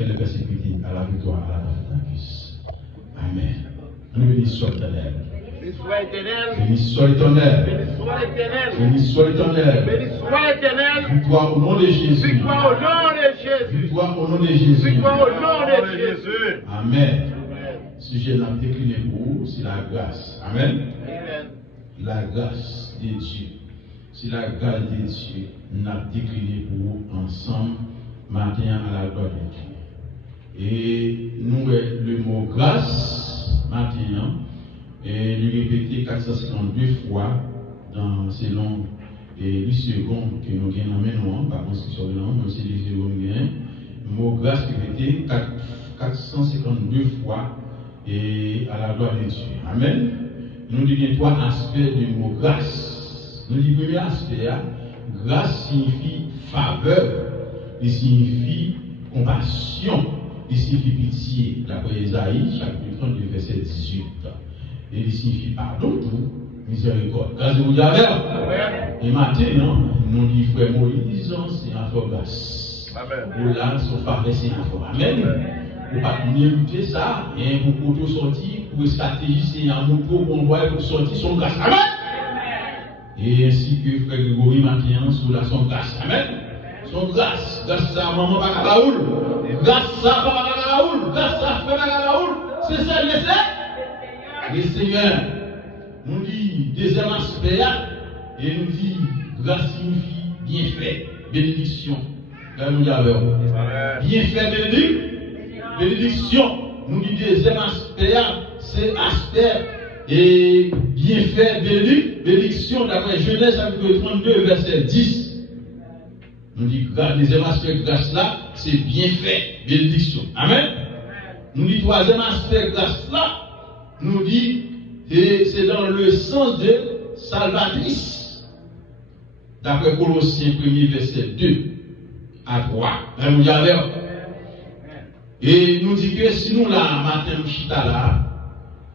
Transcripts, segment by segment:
que les persécutés à la victoire à la Christ. Amen. Nous bénissons l'éternel. Béni soit l'éternel. Béni soit l'éternel. Béni soit l'éternel. Béni soit l'éternel. Victoire au nom de Jésus. Victoire au nom de Jésus. Victoire au nom de Jésus. Victoire au nom de Jésus. Amen. Sujet n'a décliné pour vous, c'est la grâce. Amen. La grâce de Dieu. C'est la grâce de Dieu n'a décliné pour vous ensemble matin à la gloire de Dieu. Et nous, le mot grâce, maintenant, et lui répéter 452 fois dans ces longues et 8 secondes que nous gagnons maintenant, par construction de langue, mais c'est les secondes bien. Le mot grâce répété 452 fois et à la gloire de Dieu. Amen. Nous disons trois aspects du mot grâce. Nous disons le premier aspect, grâce signifie faveur, il signifie compassion, il signifie pitié. D'après Isaïe, chapitre 32, verset 18. Et il signifie pardon pour miséricorde. Grâce de vous dire. Et maintenant, nous disons frère Moïse, c'est un fort grâce. Amen. Là, son faveur, c'est un fort. Amen. Pour pas mériter ça, et pour auto sortir, pour stratégie, c'est un moto qu'on voit pour sortir son grâce. Amen. Et ainsi que frère Grégory maintenant, sous la son grâce. Amen. Son grâce. Grâce à maman Bacaraoul. Grâce à papa Bacaraoul. Grâce à frère Bacaraoul. C'est ça, le Seigneur. Nous dit deuxième aspect, et nous dit grâce signifie bienfait, bénédiction. Là, nous avons bienfait, bénédiction. Nous dit deuxième aspect, c'est aspect et bienfait, bénédiction. D'après Genèse chapitre 32, verset 10. Nous dit deuxième aspect de grâce là, c'est bienfait, bénédiction. Amen. Nous dit troisième aspect de grâce là, nous dit et c'est dans le sens de salvatrice. D'après Colossiens 1er verset 2 à 3. Et nous dit que si nous là, matin, nous chita là,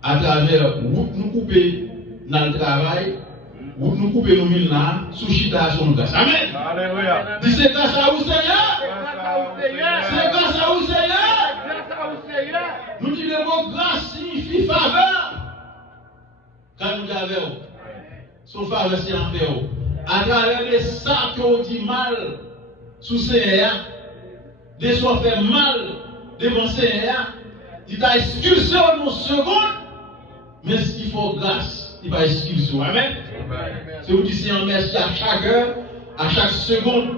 à travers route nous couper dans le travail, route nous couper nous mille là, sous chita son grâce. Amen. Alléluia. Dis c'est grâce à vous Seigneur. C'est grâce à vous Seigneur. Nous dit le mot grâce signifie faveur. Quand nous avons son faveur c'est en paix. À travers les sacs qui ont dit mal sous Seigneur, des soins fait mal devant Seigneur, il t'a excusé en une seconde, mais s'il faut grâce, il va excuser. Amen. C'est vous dites Seigneur merci à chaque heure, à chaque seconde.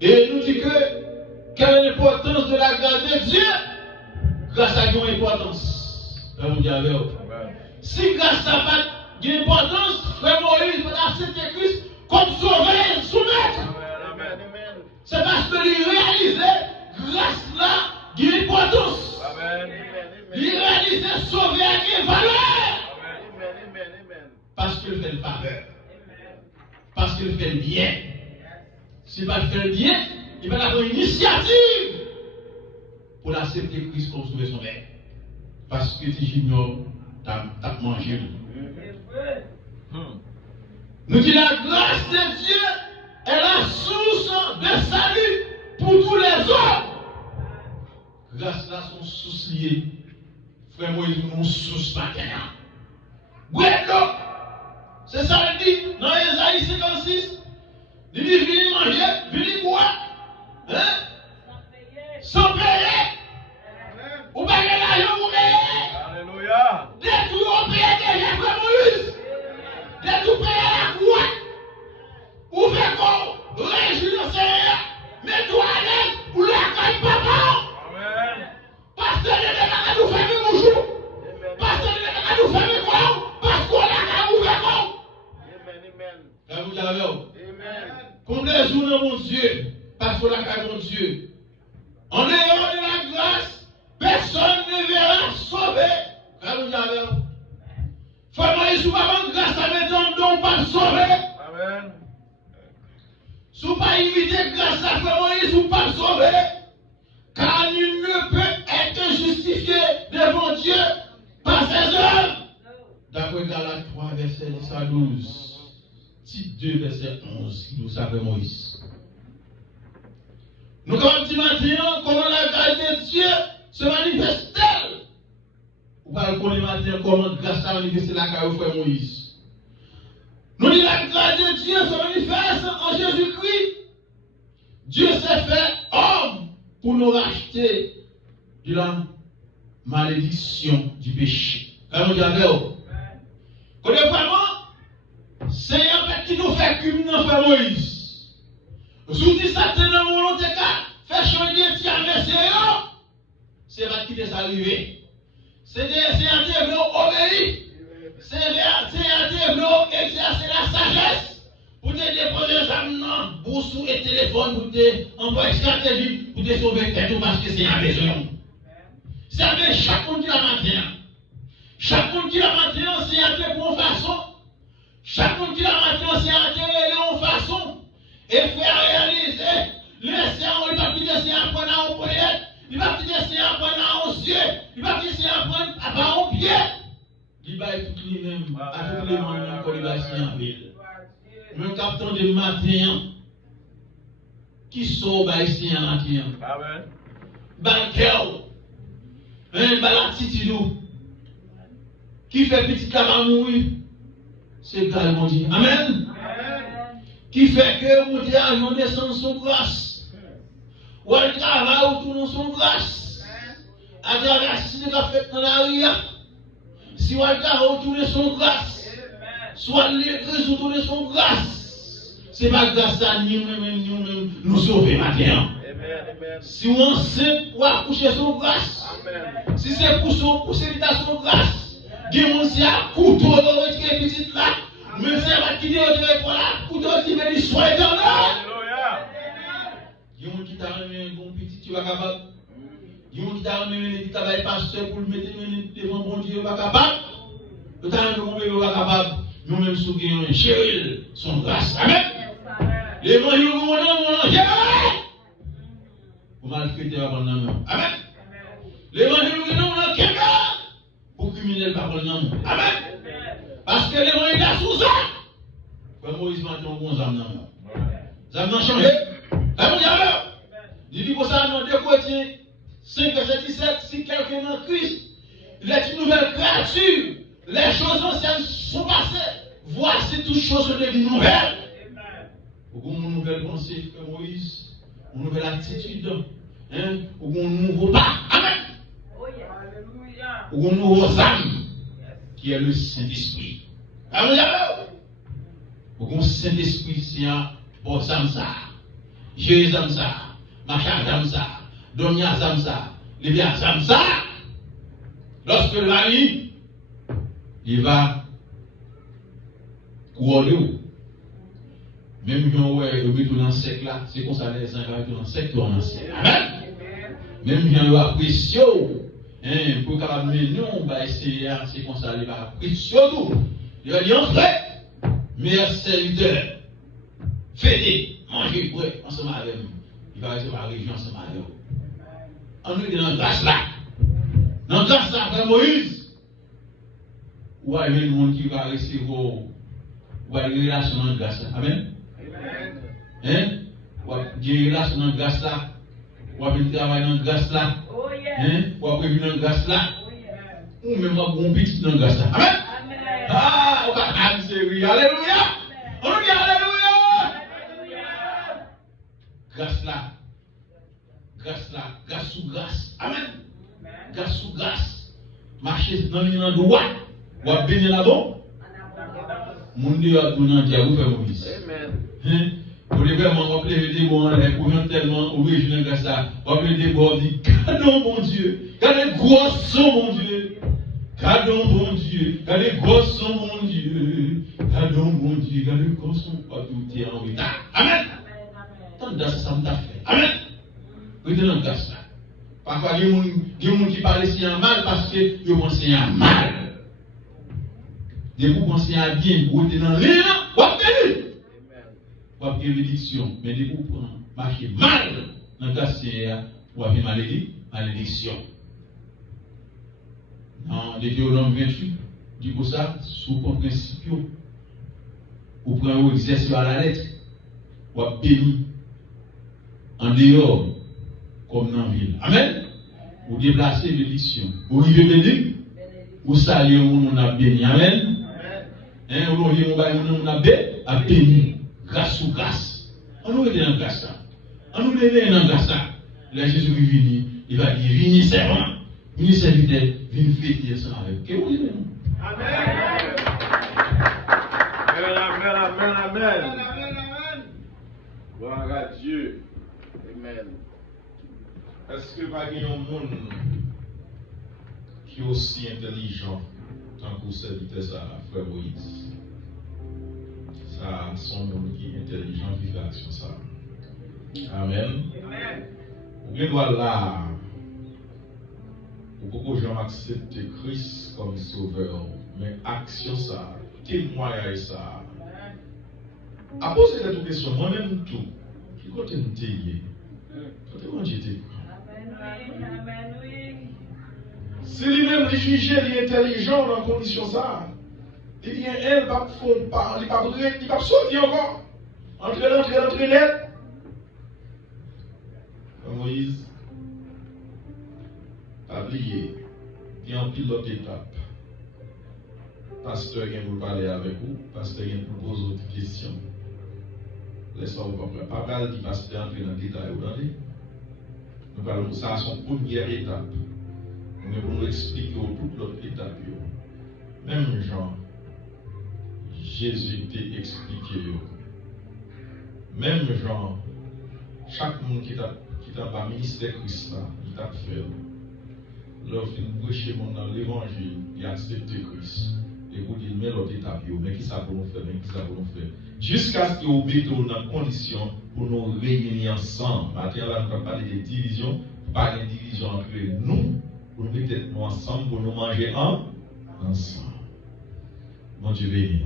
Et nous dit que quelle est l'importance de la grâce de Dieu? Grâce à Dieu, importance. Nous dit avec vous. Si grâce à pas d'importance, frère Moïse va accepter Christ comme sauveur, soumettre. C'est parce que il réalisait grâce là d'importance. Il réalisait sauver avec valeur. Parce qu'il fait le faveur. Parce qu'il fait le bien. S'il va faire le bien, il va avoir une initiative pour l'accepter Christ comme sauveur son père. Parce que si j'ignore, t'as mangé. Nous dit la grâce de Dieu est la source de salut pour tous les hommes. Grâce là sont sources liées. Frère Moïse, nous source matin. Oui, non. C'est ça le dit dans Isaïe 56. Il dit venez manger, venez boire. Hein? Sans payer. Ou pas que l'argent vous payez. Alléluia. Dès que vous payez déjà, frère Moïse. Dès que vous payez la croix. Ou faites qu'on réjouit le Seigneur. Mets-toi à l'aise pour la caille papa. Amen. Parce que les gens nous fait bonjour. Parce que les gens nous fait quoi. Parce qu'on a qu'à ouvrir quoi. Amen. Vous avez Amen. Combien de jours dans mon Dieu. Parce qu'on a qu'à mon Dieu. En dehors de la grâce, personne ne verra sauver. Vous avez Frère Moïse, vous n'avez pas grâce à mes dons, donc pas sauver. Amen. Si vous pas imiter grâce à Frère Moïse, vous pas sauver. Car il ne peut être justifié devant Dieu par ses œuvres. D'après Galates 3, verset 10 à 12. Tite 2, verset 11, qui nous savait Moïse. Nous avons dit maintenant comment la grâce matin comment grâce à manifester la carrière frère Moïse. Nous disons la grâce de Dieu se manifeste en Jésus-Christ. Dieu s'est fait homme pour nous racheter de la malédiction du péché. Quand on dit avec vous, connaissez vraiment, c'est un fait qui nous fait culminer frère Moïse. Sous dit ça, c'est dans mon volonté faire changer de tir, c'est pas qui est arrivé. C'est un Dieu qui obéit. C'est un Dieu qui exerce la sagesse pour te déposer les âmes, bourse et téléphone, pour te envoyer stratégie, pour te sauver tête parce que c'est un besoin. C'est avec chaque monde qui la matin. Chaque monde qui la matin, c'est un Dieu pour une façon. Chaque monde qui la matin, c'est un Dieu pour une façon. Et faire réaliser, laisser en pas quitter c'est un point à poète, il va quitter c'est un point aux yeux, il va quitter c'est un point à bas au pied. Il va tout lui-même, à tous les moments encore il va signer en ville. Même capitaine de matin, qui sort ici en matin. Banquer, l'attitude, qui fait petit camarade mourir, c'est Gal mon Dieu. Amen. Qui fait que mon Dieu a descend son grâce. Ou elle travaille autour de son grâce. À travers ce qu'il a fait dans la rue. Si elle travaille autour de son grâce. Soit l'église autour de son grâce. C'est pas grâce à nous-mêmes, nous sauver matin. Si on sait pour accoucher son grâce. Si c'est pour son grâce. Dieu s'y a couteau dans votre petite là. Mais c'est pas qui dit pour la couteau qui veut dire sois éternel. Il y a un qui t'a remis un bon petit, tu vas capable. Il y a un qui t'a remis un petit travail pasteur pour le mettre devant bon Dieu, tu vas capable. Le temps de mon bébé, tu vas capable. Nous-mêmes, sous un chéri, son grâce. Amen. Les mains, vous m'en vous maltraitez avant la main. Amen. Les mains, vous m'en pour criminel par le nom. Amen. Parce que les moyens sont sous ça. Comme Moïse m'a dit, on bon zam nan. Zam nan changé. Il dit pour ça, dans 2 Corinthiens 5, verset 17, si quelqu'un est en Christ, il est une nouvelle créature. Les choses anciennes sont passées. Voici toutes choses sont devenues nouvelles. Pour une nouvelle pensée, frère Moïse, une nouvelle attitude, pour un nouveau pas. Amen. Pour un nouveau âme. Qui est le Saint-Esprit. Pour un Saint-Esprit, c'est un bon Samsa, Jésus Samsa, Macha Samsa, Donia Samsa, Libya Samsa. Lorsque le mari, il va couronner. Même si on est dans le siècle là, c'est comme ça les gens qui sont dans le siècle, dans le siècle. Amen. Même si on est apprécié. Pour que nous va essayer, c'est comme ça, il va apprécier tout. Il va dire, frère, meilleur serviteur, fêtez, mangez, bref, ensemble avec nous. Il va rester dans la région ensemble avec nous. On nous dit dans la grâce là. Dans la grâce là, frère Moïse, ou il y a le monde qui va recevoir, ou il y a une relation dans la grâce là. Amen. Ou il y a une relation dans la grâce là. Ou il y a un travail dans la grâce là. Ou après venir dans la grâce là. Ou même un bon petit dans la grâce là. Amen. Ah, on va dire alléluia. On dit alléluia. Grâce là. Grâce là. Grâce sous grâce. Amen. Grâce sous grâce. Marcher dans le droit. Ou à bénir là-bas. Mon Dieu a tout dans Dieu. Vous faites Moïse. Amen. Vous devez vraiment rappeler des bons, pour tellement original grâce là. Rappeler des bons, dit, gardons mon Dieu. Gardez gros son mon Dieu. Gardons mon Dieu. Gardez gros son mon Dieu. Gardons mon Dieu. Gardez gros son. Pas tout est en retard. Amen. Tant de ça me t'a fait. Amen. Retenez le grâce là. Parfois, il y a des gens qui parlent si en mal parce qu'ils pensent en mal. Des gens qui pensent en bien. Vous êtes dans rien. Vous êtes pas de bénédiction, mais des coups pour marcher mal dans le cas ou avec malédiction. Dans Deutéronome 28, dit pour ça, sous le principe, ou prendre l'exercice à la lettre, ou à béni en dehors, comme dans la ville. Amen. Ou déplacer bénédiction. Ou arriver béni, Ou saluer on a béni. Amen. Hein, ou l'on vient on a béni. Grâce ou grâce. On nous est dans grâce. On nous est dans grâce. Là Jésus qui vient, il va dire venez servant, venez serviteur, venez fêter ça avec. Que vous dites? Amen. Amen. Gloire à Dieu. Amen. Est-ce que pas un monde qui est aussi intelligent tant que serviteur ça, frère Moïse? Ça, son monde qui est intelligent qui fait action ça. Amen. Vous doit là, pour beaucoup de gens acceptent Christ comme sauveur, mais action ça, témoignage ça. À poser des questions, moi-même tout, qui côté nous t'ayez, côté moi j'étais. Si lui-même les juger, il est intelligent dans la condition ça, il dit elle va pas, il va sortir encore, entrer net. Moïse, pas oublier, il y a un pilote d'étape. Pasteur vient pour parler avec vous, pasteur vient pour poser des questions. Laissez-moi vous comprendre. Pas dit pasteur entrer dans le détail, vous entendez? Nous parlons de ça à son première étape. Nous allons expliquer toute l'autre étape. Même Jean, Jésus t'a expliqué. Même Jean, chaque monde qui t'a pas ministère Christ, il t'a fait. Lorsqu'il prêche dans l'évangile, il a accepté Christ. Et vous dites, mais l'autre étape, mais qui ça pour nous faire, mais qui ça pour nous faire. Jusqu'à ce que vous mettez dans condition pour nous réunir ensemble. Maintenant, là, nous allons parler de division, pas de division entre nous, pour nous mettre nous ensemble, pour nous manger ensemble. Mon Dieu béni.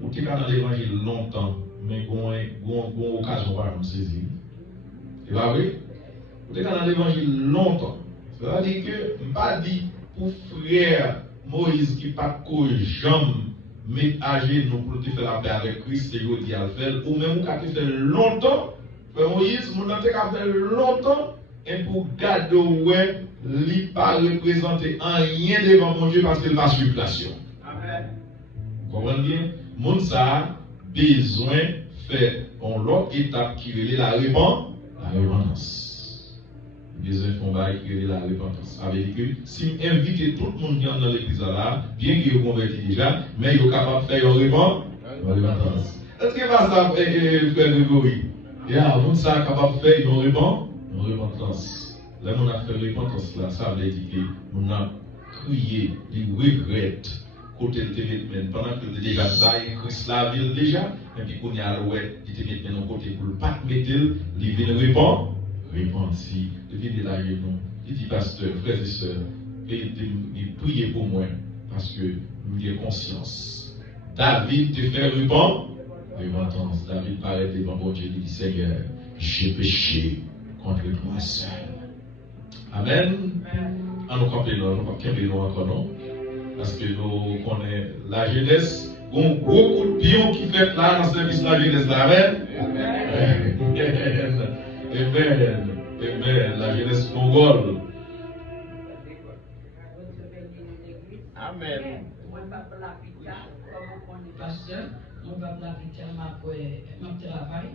Vous êtes dans l'évangile longtemps, mais vous avez une occasion de nous saisir. Et bien oui, vous êtes dans l'évangile longtemps. Ça veut dire que, je ne pas dire pour frère Moïse qui pas que jamais mettre à genoux pour te faire la paix avec Christ, et vous dit à le faire, ou même vous avez fait longtemps, frère Moïse, vous avez fait longtemps, et pour garder ouais, il ne pas représenter rien devant mon Dieu parce qu'il va sur place. Amen. Vous comprenez bien? Mon ça besoin de faire une autre étape qui est la repentance. Besoin de faire qui est la repentance. Ça veut dire que si invite tout le monde qui est dans l'église là, bien qu'il est converti déjà, mais il est capable de faire une repentance. Est-ce que va ça, frère Grégory? Mon ça est capable de faire une repentance. Là, on a fait une repentance là, ça veut dire que on a crié, il regrette. Côté de te pendant que tu déjà baillé Christ la ville déjà, et puis qu'on y a l'ouest, tu te mets dans côté pour ne pas te mettre, il vient répondre si, il vient là, il dit pasteur, frères et sœurs, il prie pour moi, parce que nous avons conscience. David te fait répondre, repentance. David paraît devant mon Dieu, il dit Seigneur, j'ai péché contre toi seul. Amen. En nous comprenons, nous ne pouvons pas encore non. Parce que nous connaissons la jeunesse, il y a beaucoup de pions qui fait là dans le service de la jeunesse. Amen. Amen. La jeunesse congole. Amen. Pasteur, mon papa la victime m'a travail.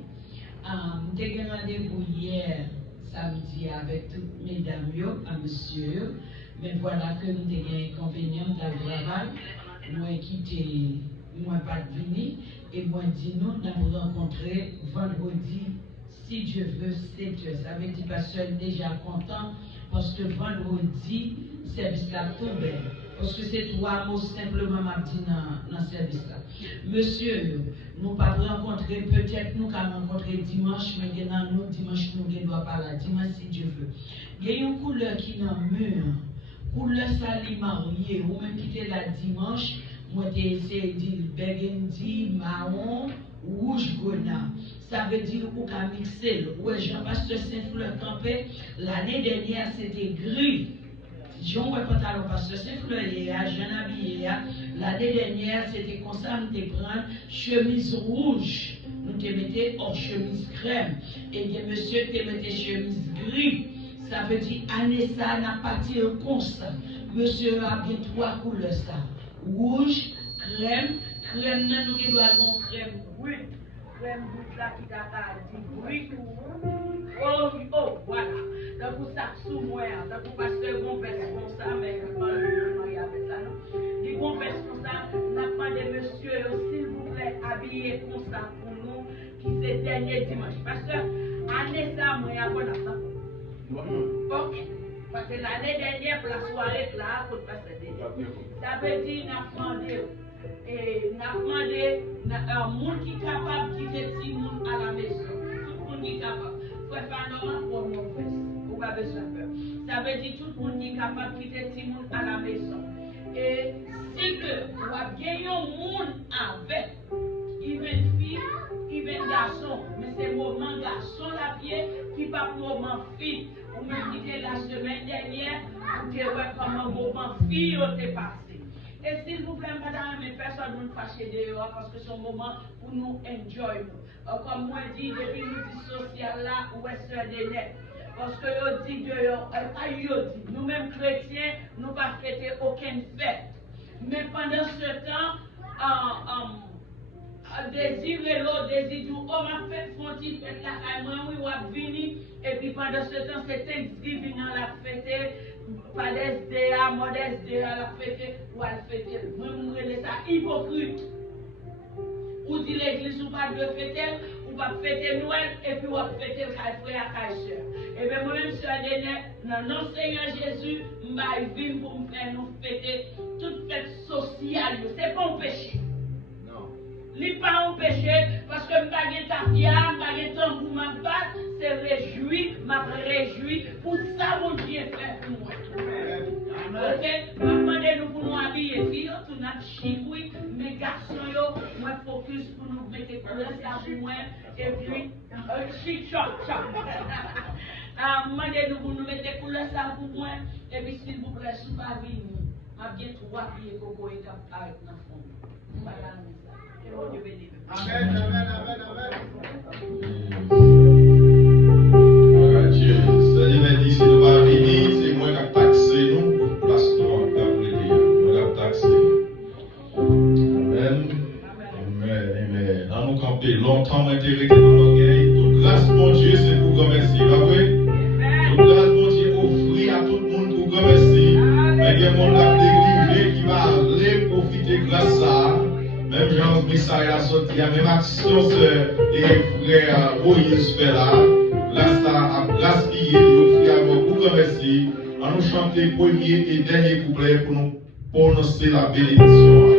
J'ai un rendez-vous hier samedi avec toutes mesdames et monsieur. Mais voilà que nous avons un inconvénient dans le travail. Moi quitté, moi pas venir. Et moi dit nous nous rencontrer vendredi, si Dieu veut, 7 heures. Ça veut dire que pasteur déjà content parce que vendredi, service là tombé. Parce que c'est 3 mots simplement m'a dit dans le service là. Monsieur, nous pas rencontrer, peut-être nous allons rencontrer dimanche, mais nous dimanche nous ne doit pas là, dimanche si Dieu veut. Il y a une couleur qui est dans le mur. Pour le sali marié, ou même qui était là dimanche, moi j'ai essayé de dire burgundy, marron, rouge, grenat. Ça veut dire qu'on a mixé. Ouais, Jean-Pasteur Saint-Fleur campé, l'année dernière c'était gris. Jean pantalon Pasteur Saint-Fleur, jeune habillé. L'année dernière c'était comme ça, nous te prendre chemise rouge, nous te mettions hors chemise crème. Et bien monsieur te mettait chemise gris. Ça veut dire, année ça, n'a pas tiré constant. Monsieur a bien 3 couleurs ça. Rouge, crème, nous doit avoir crème brute. Crème brute là qui t'a dit brute. Oh, voilà. Donc pour ça sous moi, donc parce que bon verse comme ça, mais je parle avec ça. Les bons verse comme ça, n'a pas de monsieur, s'il vous plaît, habillez comme ça pour nous, qui c'est dernier dimanche. Parce que année ça, moi, à bon après. Ok. Parce que l'année dernière, pour la soirée, là, pour passer des ça veut dire, n'a demandé un monde qui est capable de quitter tout le monde à la maison. Tout le monde qui est capable. Faut faire normal pour mon fils. Ou pas besoin de peur. Ça veut dire tout le monde qui est capable de quitter tout le monde à la maison. Et si que vous avez gagné un monde avec, il veut une fille, il veut un garçon, mais c'est le moment garçon la pied qui pas pour le moment fille. Vous me dites la semaine dernière, vous dites comment le moment fille t'est passé. Et s'il vous plaît, madame, mais personne ne fâche dehors parce que c'est un moment pour nous enjoy. Comme moi dit, depuis nous dit social là, où est-ce que net. Parce que yo dit dehors, nous-mêmes chrétiens, nous ne pas fêter aucune fête. Mais pendant ce temps, désirer l'autre, désirer tout, on m'a fait frontière, fête la moi, oui, on a venu, et puis pendant ce temps, c'est Thanksgiving, on l'a fêté, pas d'SDA, modeste SDA, la fêté, ou à fêter. Moi, je me ça hypocrite. Ou dit l'église, ou pas de fêter, ou pas fêter Noël, et puis ou fêter frère à soeur. Et bien, moi-même, sur la dernière, dans notre Seigneur Jésus, je vim pour me faire nous fêter toute fête sociale. Ce n'est pas un péché. Non. Ce n'est pas un péché, parce que je n'ai pas de tafia, je n'ai pas de temps pour ma battre, c'est réjoui, je réjoui. Pour ça, mon Dieu fait pour moi. Ok? Demandez-nous pour nous habiller, filles, tout notre chicoui, mes garçons, moi focus pour nous mettre le ça pour moi, et puis, chic, choc. Demandez-nous pour nous mettre couleur ça pour moi, et puis s'il vous plaît, sous pas venir, m'a bien 3 pieds coco et cap avec dans le fond. Voilà, et mon Dieu béni. Amen, amen, amen, amen. Dieu, c'est-à-dire, dit, si nous pas venir, c'est moi qui a taxé nous pour place nous, qui a prêté, moi qui a taxé. Amen. Amen, amen. Dans nous camper longtemps, moi, été dans l'orgueil. Toute grâce, mon Dieu, c'est pour remercier, pas vrai? Toute grâce, mon Dieu, offrir à tout le monde pour remercier. Mais il y a mon âme délivré qui va aller profiter grâce à. Même Jean-Michel a sorti, la même action et frère Moïse fait là. Grâce à gaspiller, offrir à vous pour remercier. On nous chanter premier et dernier couplet pour nous prononcer la bénédiction.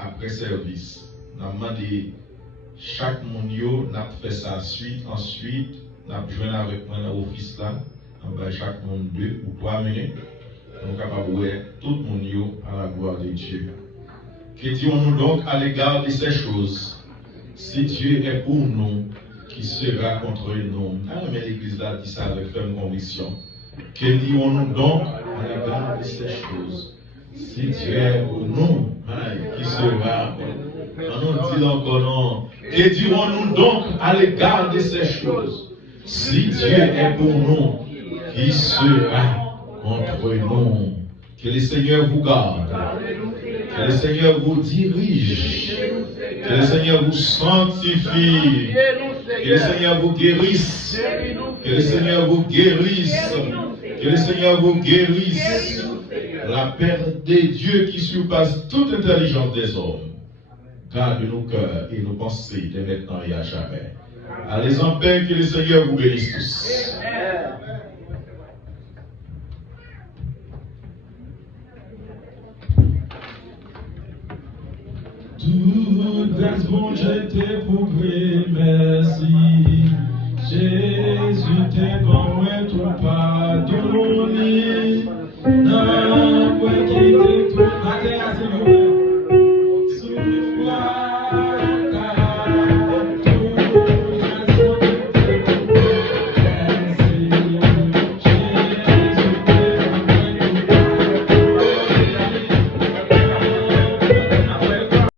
Après service, nous avons demandé chaque monde n'a fait ça ensuite, nous avons joué avec moi dans l'office là, nous avons chaque monde 2 ou 3 minutes nous sommes capables de voir tout le monde à la gloire de Dieu. Que dirons-nous donc à l'égard de ces choses? Si Dieu est pour nous, qui sera contre nous? Mais l'Église là dit ça avec ferme conviction. Que dirons-nous donc à l'égard de ces choses? Si Dieu est pour nous, qui sera contre nous? On dit encore non. Que dirons-nous donc à l'égard de ces choses? Si Dieu est pour nous, qui sera contre nous? Que le Seigneur vous garde. Que le Seigneur vous dirige. Que le Seigneur vous sanctifie. Que le Seigneur vous guérisse. Que le Seigneur vous guérisse. Que le Seigneur vous guérisse. La paix de Dieu qui surpasse toute intelligence des hommes. Garde nos cœurs et nos pensées de maintenant et à jamais. Allez en paix, que le Seigneur vous bénisse tous. Toute grâce, bon, je t'ai prouvé, merci. Jésus t'est bon, et tout pardonné.